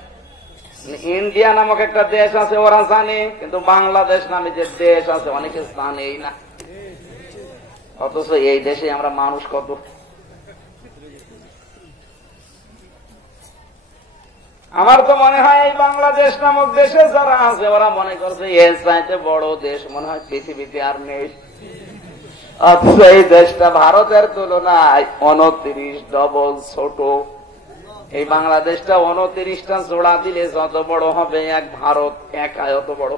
ইন্ডিয়া নামক একটা দেশ আছে ওরা জানে, কিন্তু বাংলাদেশ নামে যে দেশ আছে অনেকে জানেই না। অথচ এই দেশে আমরা মানুষ কত। আমার তো মনে হয় এই বাংলাদেশ নামক দেশে যারা আছে ওরা মনে করছে এর চাইতে বড় দেশ মনে হয় পৃথিবীতে আর নেই। অথচ এই দেশটা ভারতের তুলনায় 29 ডবল ছোট। এই বাংলাদেশটা 29টা জোড়া দিলে যত বড় হবে এক ভারত একাই অত বড়।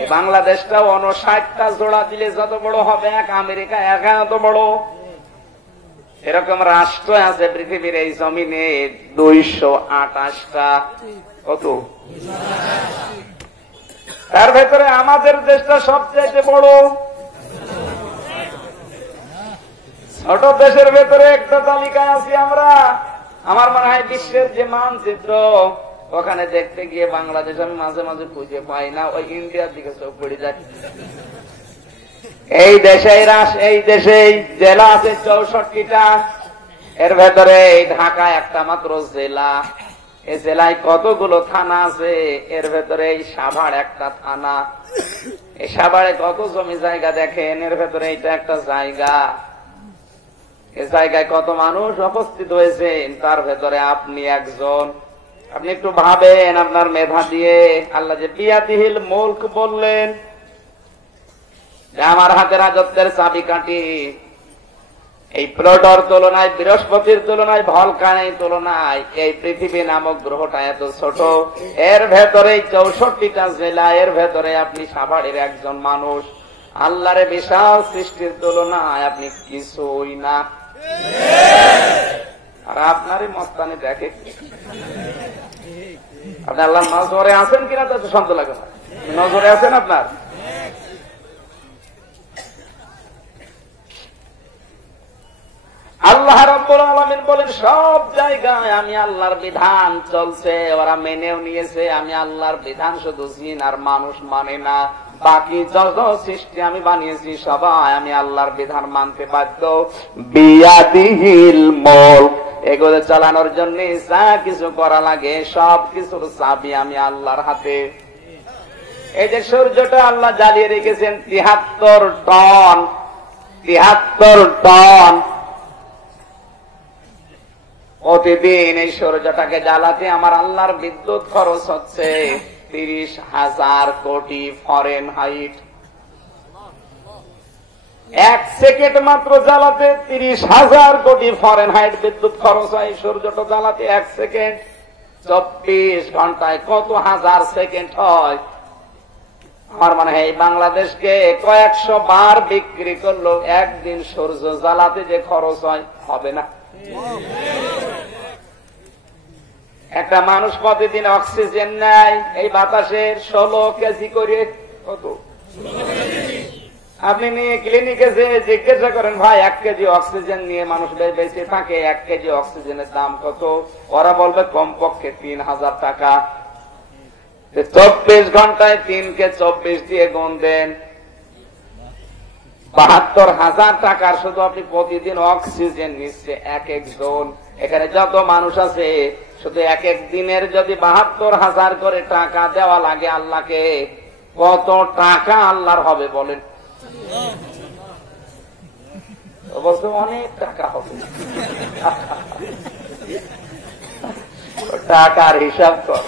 এই বাংলাদেশটা 59টা জোড়া দিলে যত বড় হবে এক আমেরিকা একাই অত বড়। এরকম রাষ্ট্র আছে পৃথিবীর এই জমিনে 228টা। কত? তার ভেতরে আমাদের দেশটা সবচেয়ে বড়। ছোট দেশের ভেতরে একটা তালিকায় আছি আমরা। আমার মনে হয় বিশ্বের যে মানচিত্র ওখানে দেখতে গিয়ে বাংলাদেশ আমি মাঝে মাঝে খুঁজে পাই না, ওই ইন্ডিয়ার দিকে চোখ পড়ে যায়। এই দেশে জেলা আছে 64টা, এর ভেতরে ঢাকা একটা মাত্র জেলা। এই জেলায় কতগুলো থানা আছে, এর ভেতরে এই সাভার একটা থানা। এই সাভারে কত জমি জায়গা দেখেন, এর ভেতরে এটা একটা জায়গা। এই জায়গায় কত মানুষ উপস্থিত হয়েছেন, তার ভেতরে আপনি একজন। আপনি একটু ভাবেন আপনার মেধা দিয়ে, আল্লাহ যে বিয়াদিহিল মুলক বললেন, আমার হাতে রাজত্বের চাবিকাঠি। এই প্লুটোর তুলনায়, বৃহস্পতির তুলনায়, ভলকানের তুলনায় এই পৃথিবী নামক গ্রহটা এত ছোট। এর ভেতরে 64টা জেলা, এর ভেতরে আপনি সাভারের একজন মানুষ। আল্লাহর বিশাল সৃষ্টির তুলনায় আপনি কিছুই না। আর আপনারই মস্তানি দেখে। আপনি আল্লাহ নজরে আছেন কিনা তো সন্দেহ লাগে না। নজরে আছেন আপনার? আল্লাহ রাব্বুল আলামিন বলেন সব জায়গায় আমি আল্লাহর বিধান চলছে, ওরা মেনেও নিয়েছে। আমি আল্লাহর বিধান শুধু জিন আর মানুষ মানে না, বাকি যত সৃষ্টি আমি বানিয়েছি সবাই আমি আল্লাহর বিধান মানতে বাধ্য। বিয়াদিহিল মুলক, এগুলো চালানোর জন্য যা কিছু করা লাগে সব কিছুর চাবি আমি আল্লাহর হাতে। এই যে সূর্যটা আল্লাহ জ্বালিয়ে রেখেছেন 73 টন, 73 টন প্রতিদিন। এই সূর্যটাকে জ্বালাতে আমার আল্লাহর বিদ্যুৎ খরচ হচ্ছে 30,000 কোটি ফরেনহাইট। 1 সেকেন্ড মাত্র জ্বালাতে 30,000 কোটি ফরেনহাইট বিদ্যুৎ খরচ হয়। সূর্যটা জ্বালাতে 1 সেকেন্ড, 24 ঘন্টায় কত হাজার সেকেন্ড হয়। আমার মনে হয় বাংলাদেশকে কয়েকশো বার বিক্রি করলো একদিন সূর্য জ্বালাতে যে খরচ হয় হবে না। একটা মানুষ প্রতিদিন অক্সিজেন নেয় এই বাতাসের 16 কেজি করে। কত? আপনি নিয়ে ক্লিনিকে যে জিজ্ঞাসা করেন ভাই 1 কেজি অক্সিজেন নিয়ে মানুষ বেঁচে থাকে, 1 কেজি অক্সিজেনের দাম কত? ওরা বলবে কমপক্ষে 3000 টাকা। 24 ঘন্টায় 3 কে 24 দিয়ে গুণ দেন, 72,000 টাকার শুধু আপনি প্রতিদিন অক্সিজেন নিচ্ছে এক একজন। এখানে যত মানুষ আছে শুধু এক এক দিনের যদি 72,000 করে টাকা দেওয়া লাগে আল্লাহকে, কত টাকা আল্লাহর হবে বলেন? বলছে অনেক টাকা হবে। টাকার হিসাব কর।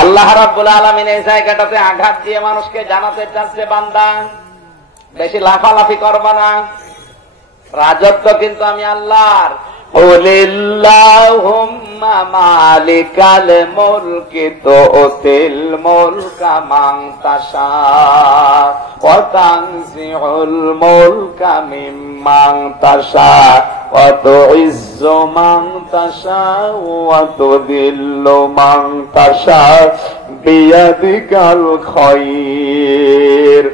আল্লাহ রাব্বুল আলামিন এই জায়গাটাতে আঘাত দিয়ে মানুষকে জানাতে চাচ্ছে, বান্দা বেশি লাফালাফি করবা না, রাজত্ব কিন্তু আমি আল্লাহর। কুলিল্লাহুম্মা মালিকাল মুলকি তুতিল মুলকা মান তাশা ওয়া তানজিউল মুলকা মিম্মান তাশা ওয়া তুইজ্জু মান তাশা ওয়া তুযিল্লু মান তাশা বিয়াদিকাল খায়র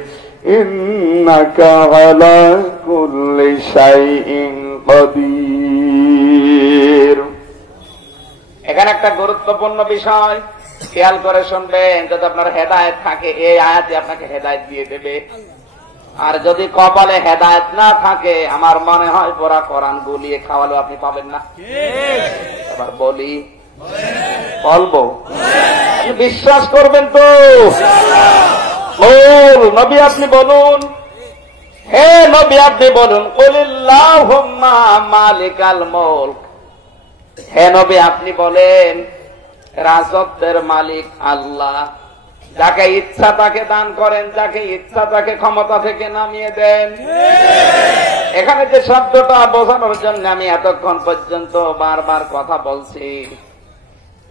ইন্নাকা আলা কুল্লি শাইইন কাদির। এখানে একটা গুরুত্বপূর্ণ বিষয় খেয়াল করে শুনবেন। যদি আপনার হেদায়েত থাকে এই আয়াতে আপনাকে হেদায়েত দিয়ে দেবে, আর যদি কপালে হেদায়েত না থাকে আমার মনে হয় পুরা কোরআন গুলিয়ে খাওয়ালেও আপনি পাবেন না। এবার বলি, বলবো, বিশ্বাস করবেন তো? নবী আপনি বলুন, হে নবী আপনি বলুন, কুলিল্লাহুম্মা মালিকাল মুলক। হে নবী আপনি বলেন, রাজত্বের মালিক আল্লাহ, যাকে ইচ্ছা তাকে দান করেন, যাকে ইচ্ছা তাকে ক্ষমতা থেকে নামিয়ে দেন। এখানে যে শব্দটা বোঝানোর জন্য আমি এতক্ষণ পর্যন্ত বারবার কথা বলছি,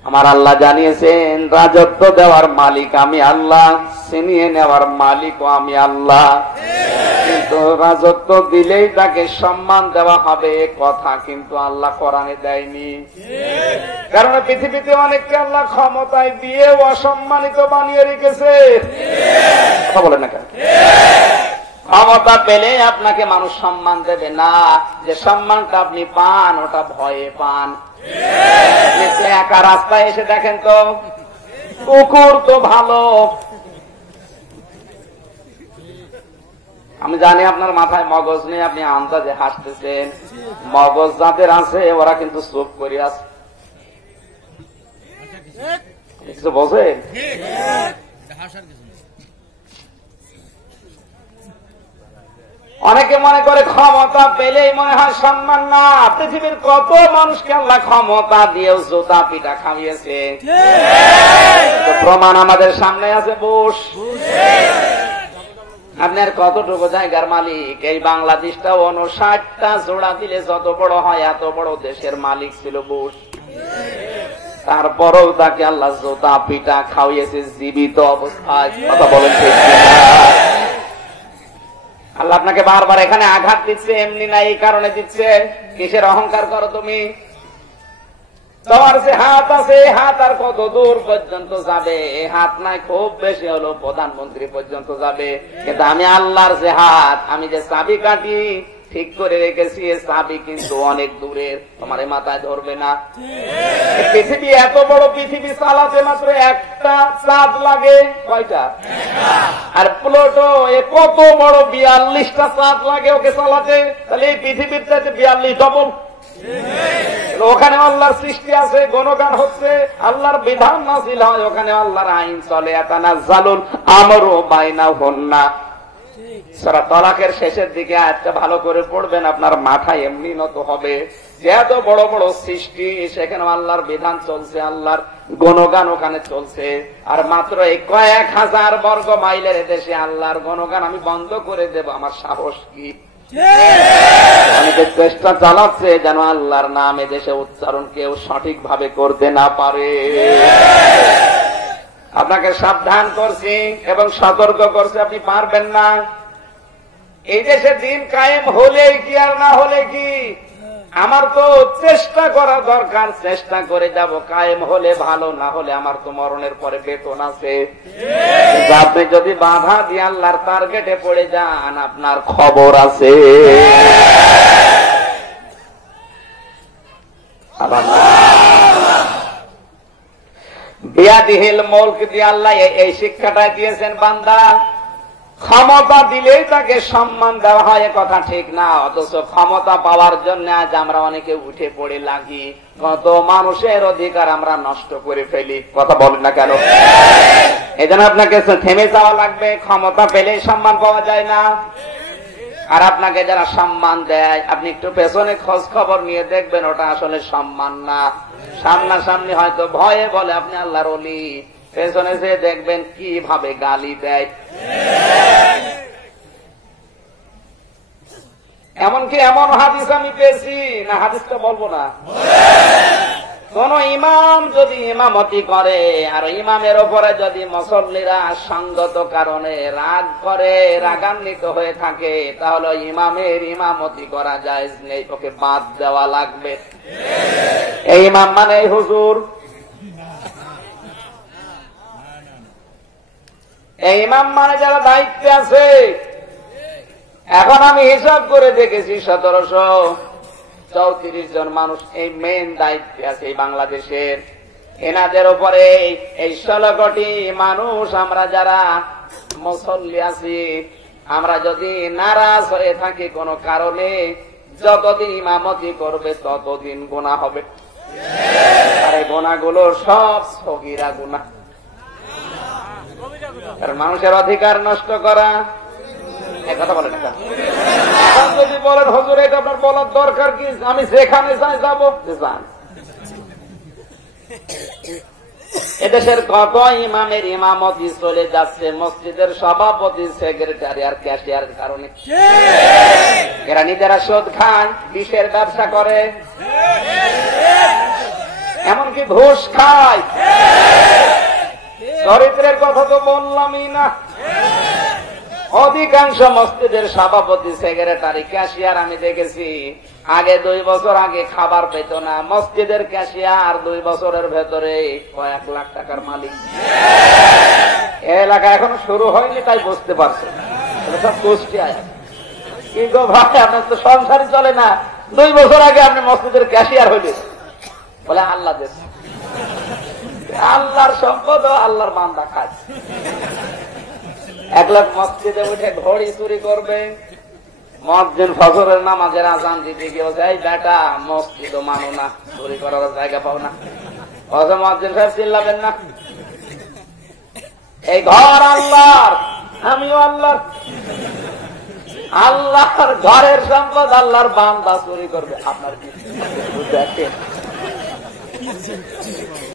আমার আল্লাহ জানিয়েছেন রাজত্ব দেওয়ার মালিক আমি আল্লাহ, ছিনিয়ে নেওয়ার মালিকও আমি আল্লাহ। কিন্তু রাজত্ব দিলেই তাকে সম্মান দেওয়া হবে কথা কিন্তু আল্লাহ কোরআনে দেয়নি। কারণ পৃথিবীতে অনেককে আল্লাহ ক্ষমতায় দিয়ে অসম্মানিত বানিয়ে রেখেছে। কথা বলেন না কেন? ক্ষমতা পেলে আপনাকে মানুষ সম্মান দেবে না, যে সম্মানটা আপনি পান ওটা ভয়ে পান। একা রাস্তায় এসে দেখেন তো, কুকুর তো ভালো, আমি জানি আপনার মাথায় মগজ নেই, আপনি আন্দাজে হাসতেছেন। মগজ যাদের আছে ওরা কিন্তু চুপ করে আছে, কিছু বোঝেন? অনেকে মনে করে ক্ষমতা পেলেই মনে হয় সম্মান। না, পৃথিবীর কত মানুষকে আল্লাহ ক্ষমতা দিয়েও জুতা পিটা খাইয়েছে। প্রমাণ আমাদের সামনে আছে। বুশ আপনার কতটুকু জায়গার মালিক? এই বাংলাদেশটা 59টা জোড়া দিলে যত বড় হয় এত বড় দেশের মালিক ছিল বুশ। তারপরেও তাকে আল্লাহ জুতা পিটা খাওয়িয়েছে জীবিত অবস্থায়। কথা বলেন ঠিক কিনা? আল্লাহ আপনাকে বারবার এখানে আঘাত দিচ্ছে এমনি না, এই কারণে দিচ্ছে। কিসের অহংকার করো তুমি? তোমার যে হাত আছে হাত আর কত দূর পর্যন্ত যাবে? হাত নাই খুব বেশি হলো প্রধানমন্ত্রী পর্যন্ত যাবে। কিন্তু আমি আল্লাহর যে হাত, আমি যে চাবি কাটি ঠিক করে রেখেছি, এ চাবি কিন্তু অনেক দূরের, তোমার মাথায় ধরবে না। পৃথিবী এত বড় পৃথিবী চালাতে মাত্র একটা চাঁদ লাগে। কয়টা? আর প্লুটো এ কত বড় 42টা চাঁদ লাগে ওকে চালাতে। তাহলে এই পৃথিবীর চাইতে 42 ডবল। ওখানে আল্লাহর সৃষ্টি আছে, গণগান হচ্ছে, আল্লাহর বিধান নাযিল হয়, ওখানে আল্লাহর আইন চলে। ইয়াতানাজ্জালুল আমরু বাইনাহুন্না। সূরা তালাকের শেষের দিকে আয়াতটা ভালো করে পড়বেন, আপনার মাথায় এমনি নত হবে যে এত বড় বড় সৃষ্টি, সেখানে আল্লাহর বিধান চলছে, আল্লাহর গণগান ওখানে চলছে। আর মাত্র এই কয়েক হাজার বর্গ মাইলের দেশে আল্লাহর গণগান আমি বন্ধ করে দেব, আমার সাহস কি? অনেকে চেষ্টা চালাচ্ছে যেন আল্লাহর নাম এদেশে উচ্চারণ কেউ সঠিক ভাবে করতে না পারে। আপনাকে সাবধান করছি এবং সতর্ক করছি, আপনি পারবেন না। এই দেশে দিন কায়েম হলে কি আর না হলে কি, আমার তো চেষ্টা করা দরকার, চেষ্টা করে যাব। কায়েম হলে ভালো, না হলে আমার তো মরণের পরে বেতন আছে। আপনি যদি বাধা দিয়ে আল্লাহর টার্গেটে পড়ে যান, আপনার খবর আছে। বিয়াদিহিল মুলক দিয়ে আল্লাহ এই শিক্ষাটা দিয়েছেন, বান্দা ক্ষমতা দিলেই তাকে সম্মান দেওয়া হয়, কথা ঠিক না। অথচ ক্ষমতা পাওয়ার জন্য আজ আমরা অনেকে উঠে পড়ে লাগি, কত মানুষের অধিকার আমরা নষ্ট করে ফেলি। কথা বলেন না কেন? এই জন্য আপনাকে থেমে যাওয়া লাগবে। ক্ষমতা পেলেই সম্মান পাওয়া যায় না। আর আপনাকে যারা সম্মান দেয়, আপনি একটু পেছনে খোঁজ খবর নিয়ে দেখবেন, ওটা আসলে সম্মান না। সামনাসামনি হয়তো ভয়ে বলে আপনি আল্লাহর ওলি, পেছনে যে দেখবেন কিভাবে গালি দেয়। এমনকি এমন হাদিস আমি পেয়েছি, না হাদিসটা বলবো না, কোন ইমাম যদি ইমামতি করে আর ইমামের ওপরে যদি মুসল্লিরা সঙ্গত কারণে রাগ করে, রাগান্বিত হয়ে থাকে, তাহলে ইমামের ইমামতি করা জায়েজ নেই, ওকে বাদ দেওয়া লাগবে। এই ইমাম মানে এই হুজুর, এই ইমাম মানে যারা দায়িত্বে আছে। এখন আমি হিসাব করে দেখেছি 1734 জন মানুষ এই মেন দায়িত্বে আছে এই বাংলাদেশের। এনাদের উপরে এই 16 কোটি মানুষ আমরা যারা মুসল্লি আছি, আমরা যদি নারাজ হয়ে থাকি কোন কারণে, যতদিন ইমামতি করবে ততদিন গুনাহ হবে। আর এই গুনাহগুলো সব সগীরা গুনাহ। কারণ মানুষের অধিকার নষ্ট করা, কথা বলেন। এখন যদি বলেন হুজুর এটা আপনার বলার দরকার কি, আমি যেখানে চাই যাবো, যান। এদেশের কত ইমামের ইমামতি চলে যাচ্ছে মসজিদের সভাপতি, সেক্রেটারি আর ক্যাশিয়ারের কারণে। এরা নিজেরা সুদ খান, বিষের ব্যবসা করে, এমনকি ঘুষ খায়। চরিত্রের কথা তো বললামই না। অধিকাংশ মসজিদের সভাপতি, সেক্রেটারি, ক্যাশিয়ার আমি দেখেছি আগে 2 বছর আগে খাবার পেত না। মসজিদের ক্যাশিয়ার 2 বছরের ভেতরে কয়েক লাখ টাকার মালিক। এলাকা এখনো শুরু হয়নি, তাই বুঝতে পারছে সব গোষ্ঠী আয়া। কি গো ভাই, আপনার তো সংসারই চলে না, 2 বছর আগে আপনি মসজিদের ক্যাশিয়ার হইলেন। বলে আল্লাহ দেশ, আল্লাহর সম্পদ ও আল্লাহর বান্দা খায়। 1 লাখ মসজিদে উঠে ঘড়ি চুরি করবে, মুয়াজ্জিন ফজরের নামাজের আযান দিতে গিয়ে এই বেটা মসজিদও মানো না, চুরি করার জায়গা পাও না। ফজর মুয়াজ্জিন সাহেব চিল্লাবেন না, এই ঘর আল্লাহর, আমিও আল্লাহর। আল্লাহর ঘরের সম্পদ আল্লাহর বান্দা চুরি করবে, আপনার কি দেখেন?